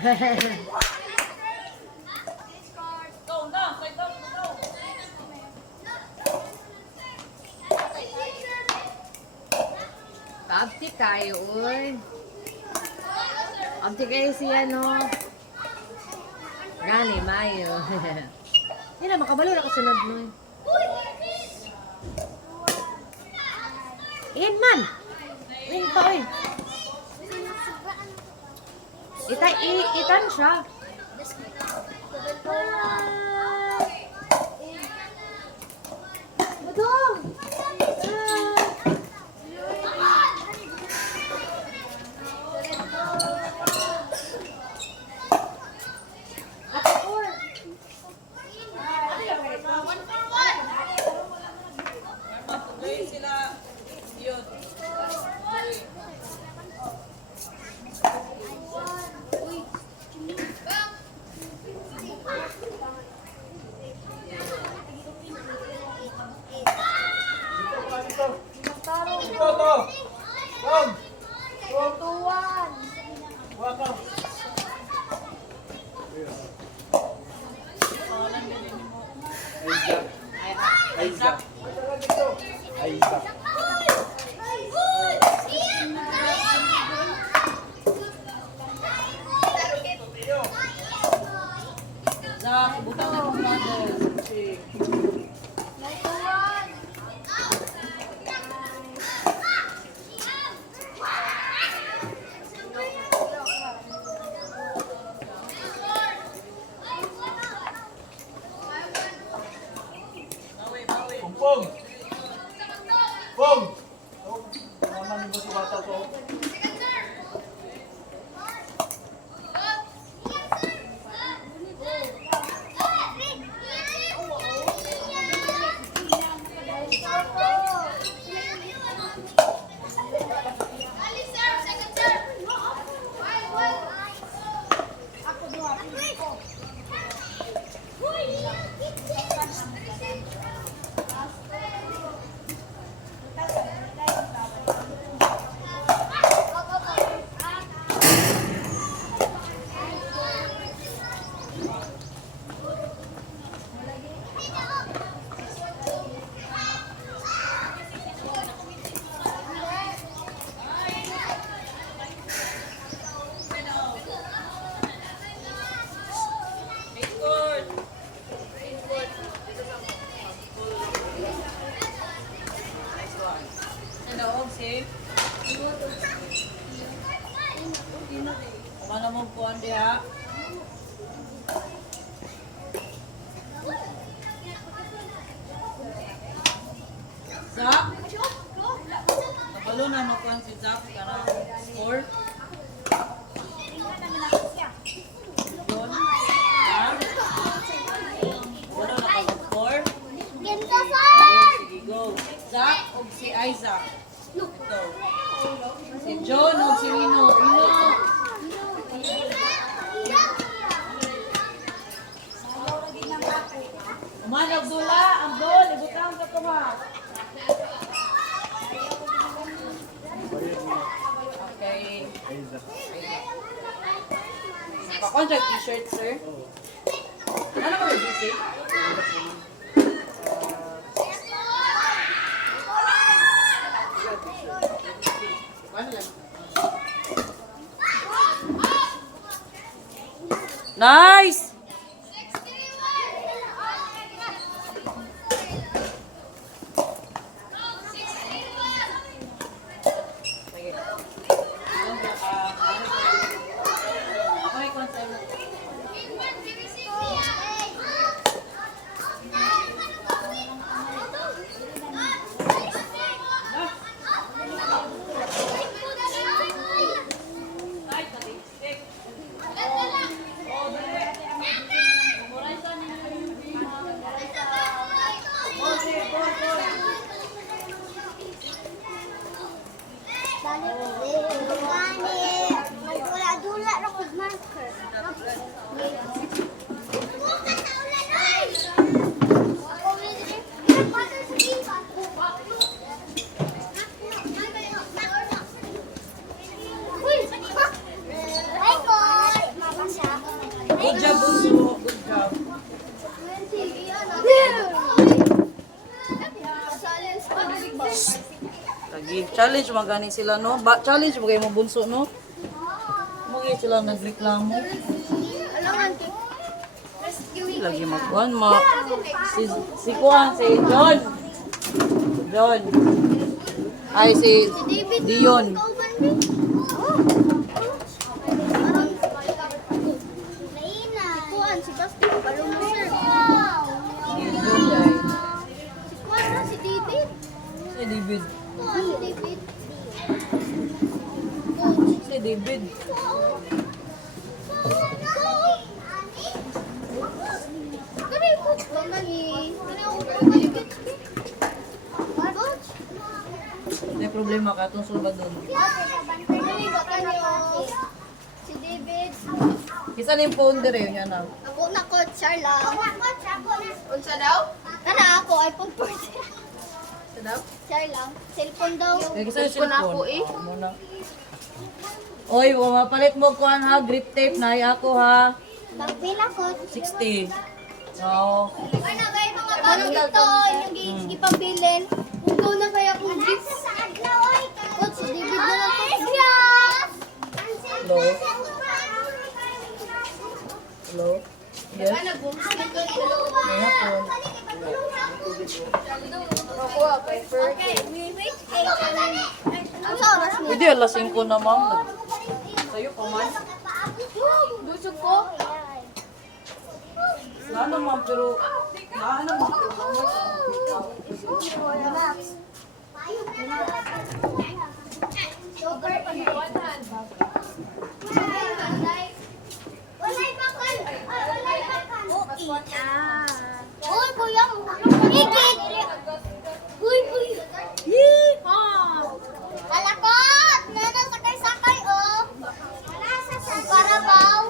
Paabti kayo, uy. Abti kayo siya, no? Gani, mayo. Hindi na, makabalo na kasunod mo. Iyan man! Iyan pa, uy. Itan siya. Badong! Pong! Pong! Naman mo sa bata ko. Mana mo po andi ha? Zak? Nabalo na mo po si Zak karang score? Yun? Ha? Wala na po score? Sige, go. Zak o si Isaac? Ito. Si John o si Rino? Umanag dula, ang dol, ibutang ka kuma. Okay. Pa-contract t-shirt, sir? Ano ba yung t-shirt? Nice! Dula-dula na ko marker. Lagi. Challenge magani sila, no? Challenge mo kayo mo bunso, no? Mga sila nagreklamo. Lagi magkuhan, si Kuhan, si John. John. Ay, si Dion. Si Basti, balong mo sir. Si John, ay. Si Kuan na, si David. Si David. Kuan, si David. Si David. Kami po, ni David. May problema ka itong sulba doon. Kami ba kanyo? Si David. Kisa na yung phone dire yun yan. Ako na ko, Char lang. Unsa daw? Kana ako, iPhone 14. Unsa daw? Char lang. Cellphone daw. Kaya kisa yung cellphone. Oo, muna. Oy, mapalit mo kuhan ha, grip tape na ako ha. Pagpila ko. 60. Oo. Ano ba yung mga bago dito? Yung ipabilin. Kung na kaya kung gifts. Coach, si David na lang ko. Hello? Hello? Yes? May hapon. Ang sa oras mo? Pwede, alas 5 na ma'am. Sa'yo pa man. Busog ko. Ano ma'am, pero... Ano ma'am? Uy, kuya mo. Higit! Uy, uy. Alakot! Nana, sakay-sakay, oh. Karabaw.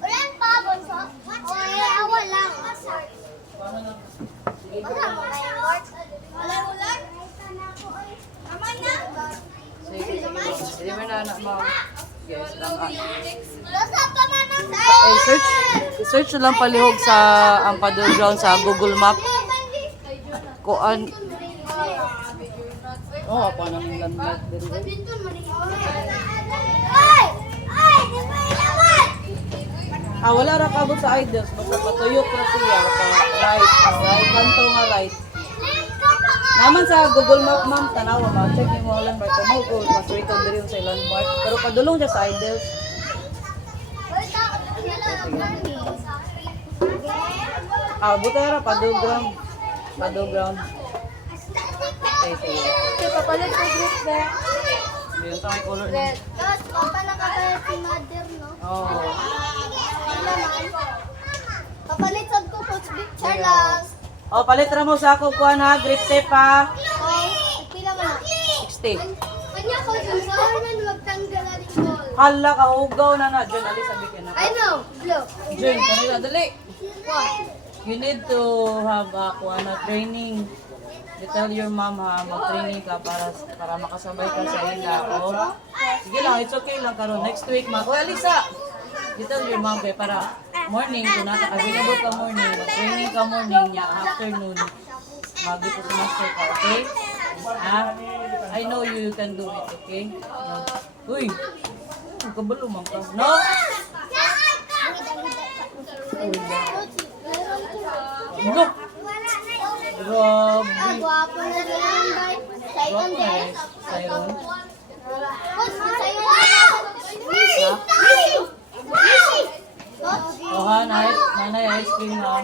Ulan pa, bonso. Uy, awa lang. Wala mo na yung work. Wala ulan. Aman na. Sige, sige mo na anak ma'am. Yes, lang Lasa pa man ang Ay, search na lang palihog sa ang paddle ground sa Google Map. Kuan. Oh, apa nang landmark din. Ay! Ay! Di ba ilawan? Ah, wala ra kabot sa idols. Basta patuyok ra siya. Right. Right. Kanto nga right. Naman sa Google Map, ma'am, tanawa, ma'am. Check niyo mo landmark. Kung mo ko, masurikan din yung sa landmark. Pero padulong siya sa idols. Ah, buta ra, paddle ground. Paddle ground. Okay, sige. Papalit ko group ba? Yun sa may color niya. Tapos, papa nakapalit si mother, no? Oo. Wala naman. Papalit sa ko, Coach Victor lang. Oh, palit ra mo sa ako kuha na, grip tape ha. Oh, pila mo na. 60. Kanya ko, sa Harman, magtanggal na rin ball. Hala ka, hugaw na na. John, alis sabi ka na. I know, blue. John, kanila, dali. What? You need to have kuha na training. You tell your mom ha, mag-training ka para makasabay ka sa ila. Oh. Sige lang, it's okay lang karon. Next week, oh, Alisa! You tell your mom kay para morning, kung nata available ka morning, mag-training ka morning, ya afternoon, mag-dito semester ka, okay? Ha? I know you can do it, okay? Uy! Kabalo man ka. No? No! Grabe! Gwapo na rin ang bay. Sayon din. Sayon? Coach, sayon din. Coach, O ha, nanay ice cream ha.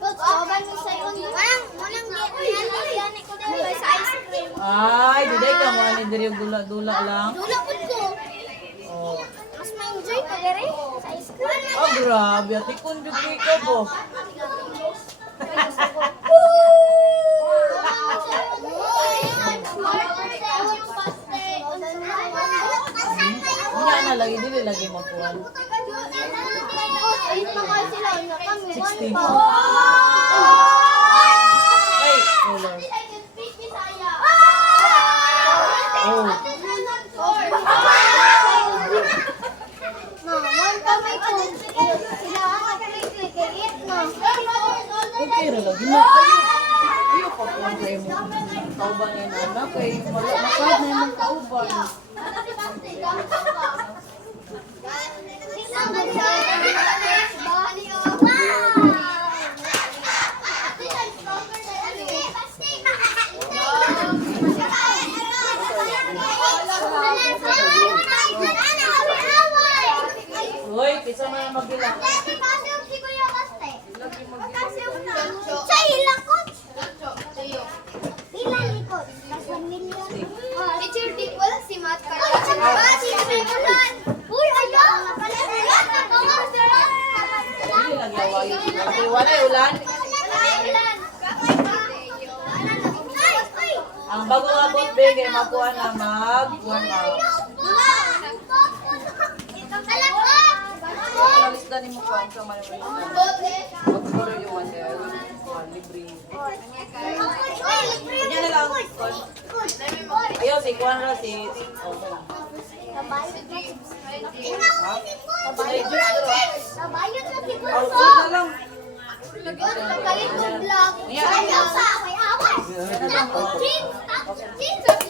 Coach, kawan mo sayon din. Walang gani ko dahil sa ice cream. Ay, diday ka mo ani diri yung dula-dula lang. Dula po ko. Oh. Mas ma-enjoy ka gari sa ice cream. Oh, grabe. Ati kun jud ka po. Hindi na lagi dili lagi makuan. 60. Ay, color. Oh. Okay ra lagi mo. kay masad na yung kauban. Hoy, kisa mo yung magbilang. Teacher Dimple, si Matt Uy, ayaw! Hindi lang yawayo. Wala yung ulan. Ang bagong abot bigay, makuha na mag-warm up. Nalista ni mo pa ang sama yung mag-order yung one there. Libre. Kanya na lang. Ayaw, si Juan Ras, si... Output na lang.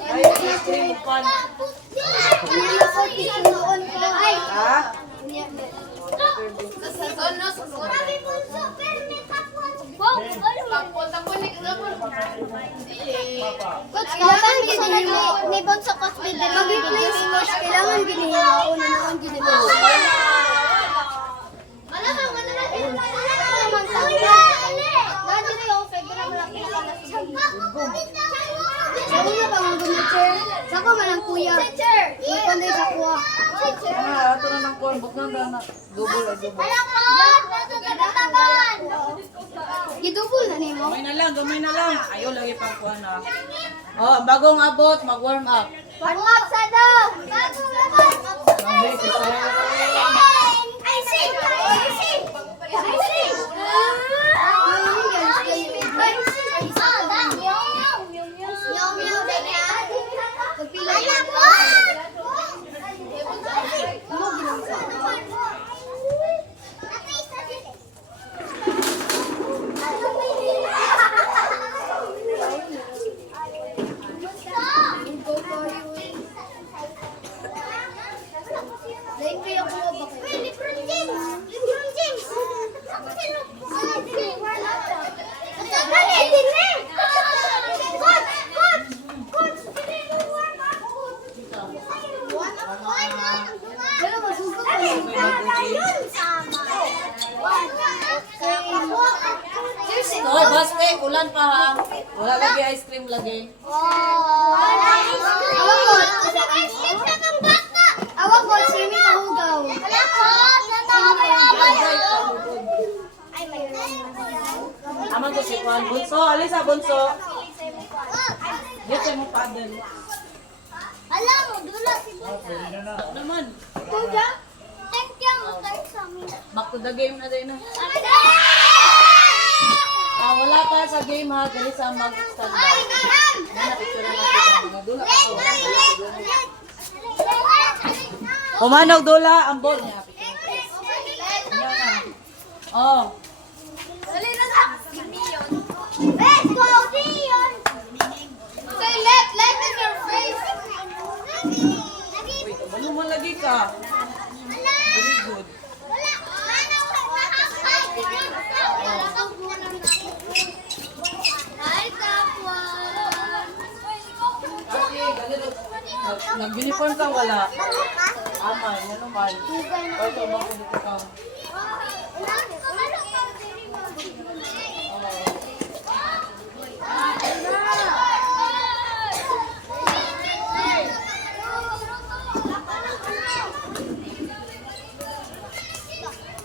Ay, cream pan. Ha? Kailangan ginihiwa ni Bon sa hospital. Mag-replace mo siya. Kailangan ginihiwa o nanawan ginihiwa. Malamang Dati na yung figure mo lang kita na sa Sako na bang ang teacher? Sako man ang kuya. Ipanday sa kuya. Ito na ng corn. Buk na na. Double ay double. Gidubol na nimo. Gamay na lang. Ayaw, lagi pang kuha na. Oh, bagong abot, mag-warm up. Warm up sa daw. Sabi, si Sarah. I see. Hoy, baste, ulan pa ha. Wala lagi ice cream lagi. Awak ko, simi kahugaw. Aman ko si Juan. Bunso, alisa bunso. Dito mo paddle. Alam mo, dula si Bunso. Naman. Kuya, thank you mo tayo sa amin. Back to the game na din na. Wala pa sa game ha. Dali sa mag-stand by. Nana, picture natin. Dula ako. Umanog dula ang ball niya. Oh. Let's go, Dion! Say left in your face! Ano mo lagi ka? Very good. Kasi ganito. Nag-uniform ka wala. Aman, yan naman. Ito, makulit ka.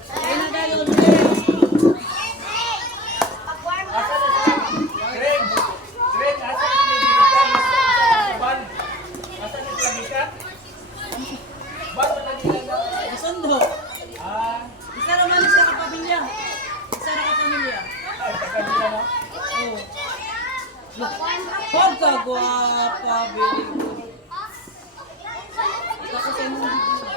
Kaya na tayo ulit. Greg, asan yung nililitan? Ban? Asan yung plagikat? Ban ba nagilala? Masundo. Isa naman siya kapamilya. Isa na kapamilya. Ay, pagkanila na. Oo. Pagkagwapa, very good. Ikaw kasi mong video.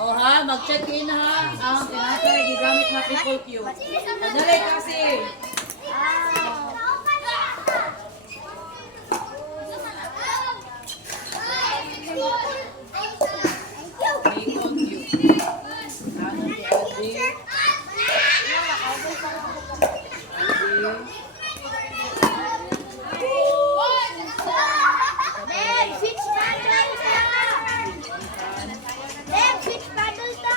Oh ha, mag-check in ha. Ang tinatay, gigamit na people queue. Madali kasi. Dad, switch paddles na! Dad, switch paddles na!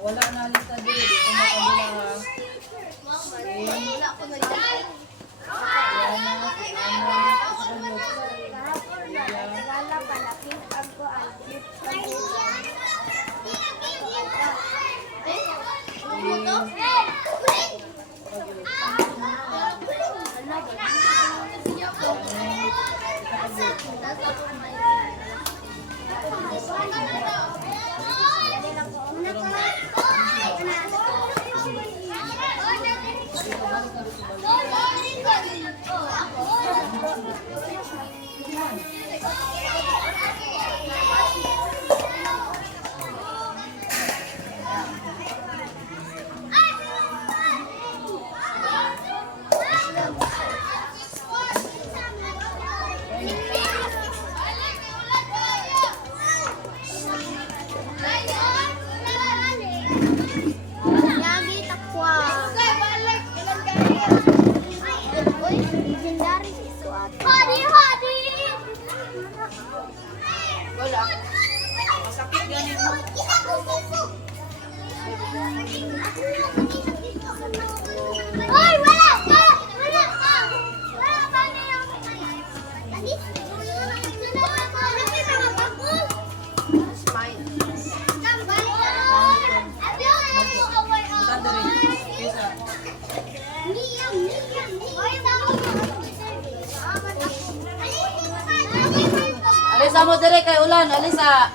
Wala na lista din. Dito na kabila ha. Wala ko na dyan. Wala pala, ako ang switch Yagi takwa. Uy, legendary si Suat. Hadi, hadi! Wala. Masakit ganin mo. Hoy, wala pa! Wala pa! Wala pa na yung... Lagi? Smile. Tanda rin. Isa. Alisa mo dire kay ulan. Alisa.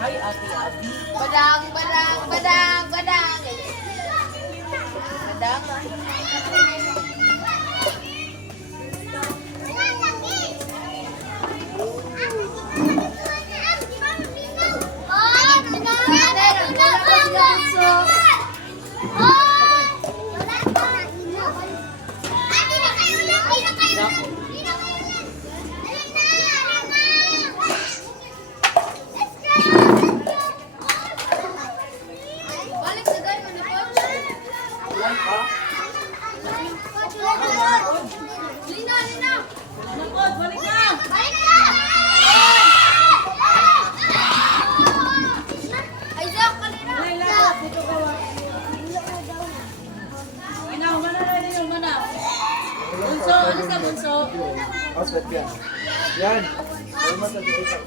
Hi, Ate Abby. Badang, badang, badang, badang. Badang. Balik sa guy mo ni Coach. Lina, Lina. Nakot, balik na. Balik na! Ay, Zach, kanina. Ina, mana na rin yung mana. Bunso, alisa bunso. Auswet yan. Yan. Ay mo sa dito sa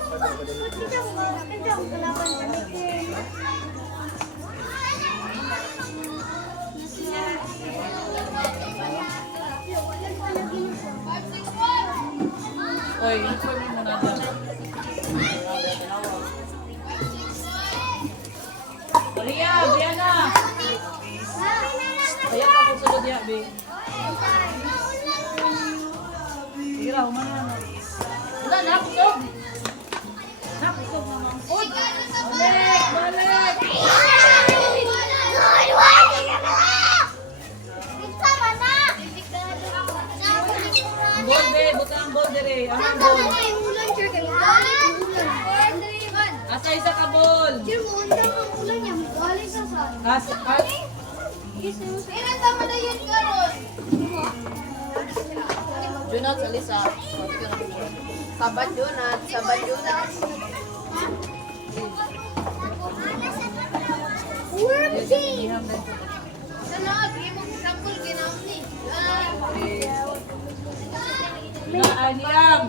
Oy, inform mo na dyan. Maria, Brianna. Kaya ka kung sulod ya, Bi. Sige raw, mana na. Wala na, kusog. Nakusog naman. Uy! Balik! Balik! Ball, be. Buta ang ball dire. Ang ball. Asa isa ka ball. Asa, Junot, salisa. Sabat Junat, sabat Junat. Wormsy! Salod, bigyan mo sample ginaw ni. Naaniyam.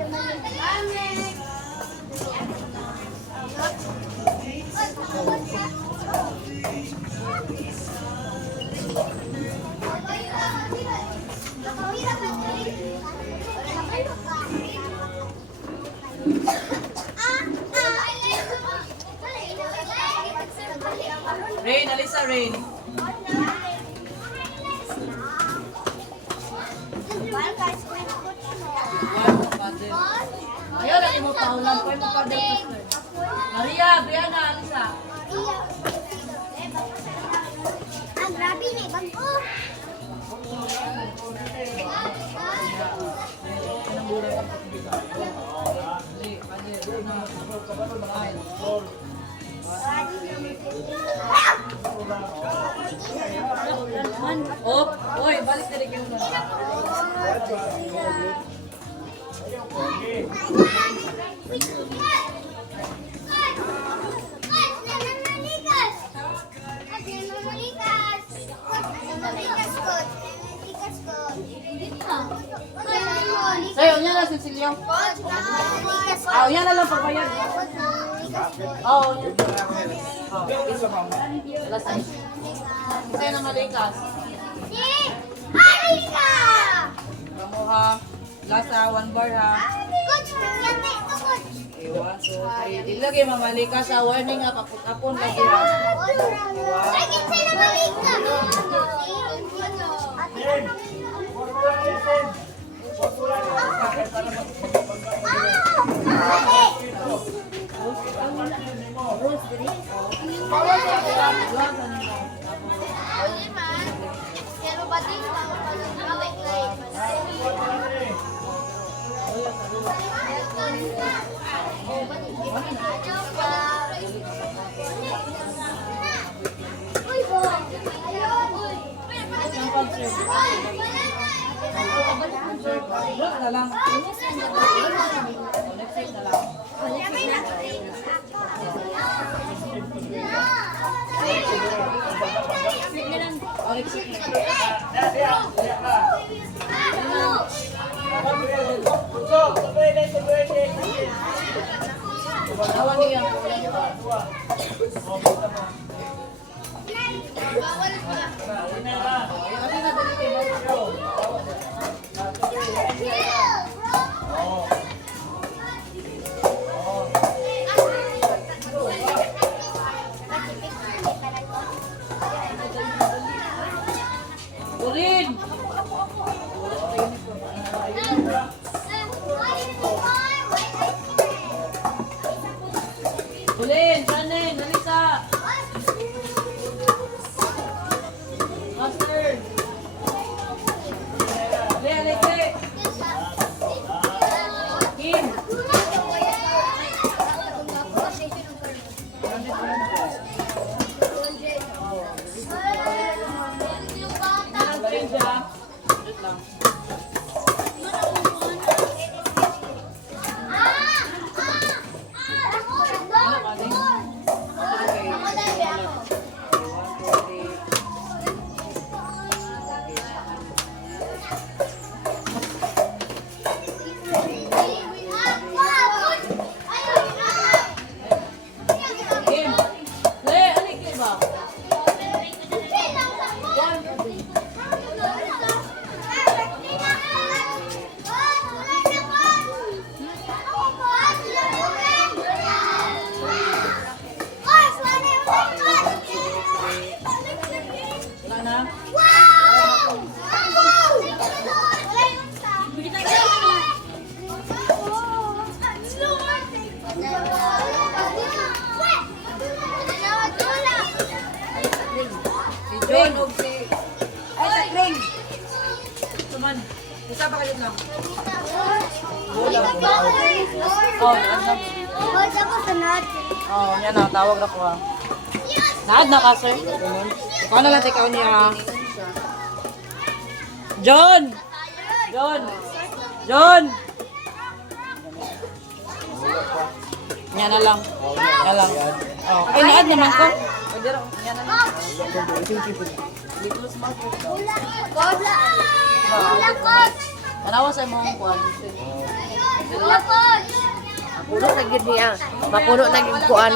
Rain, alisa, Rain. Ayaw, lagi mo paulan. Pwede mo pa din. Maria, Brianna, alisa. Dili, bago. Oh, oy, balik na rin yung Sayo, yan na, Cecilio. Ah, yan na lang pagbayad. Oo, yan. Alas ay. Sa'yo na malikas. Kamuha. Lasa, 1 bar ha. Ewan, so, ilagay mamalika sa warning ha. Kapag-apon lagi ha. Look na lang. Next week na lang. Awan niya. Urin! Ulin! Janen! Nalisa! Master! Ale, ale! Kim! Change ha? Wait lang. Kim! Le, alik kayo ba? Wala na? Si John o si... Ay, sa Kring! Tuman. Isa pa kayo lang. Oh, oh, yan na. Tawag na ko ha. Naad na ka, sir. Ikaw na lang ikaw niya. John! John! John! Yan na lang. Yan lang. Oh. Ay, naad naman ko. Pwede rin. Yan na lang. Little smart. Manawa sa mong kuwan. Mapuno na gid niya. Mapuno na gid kuan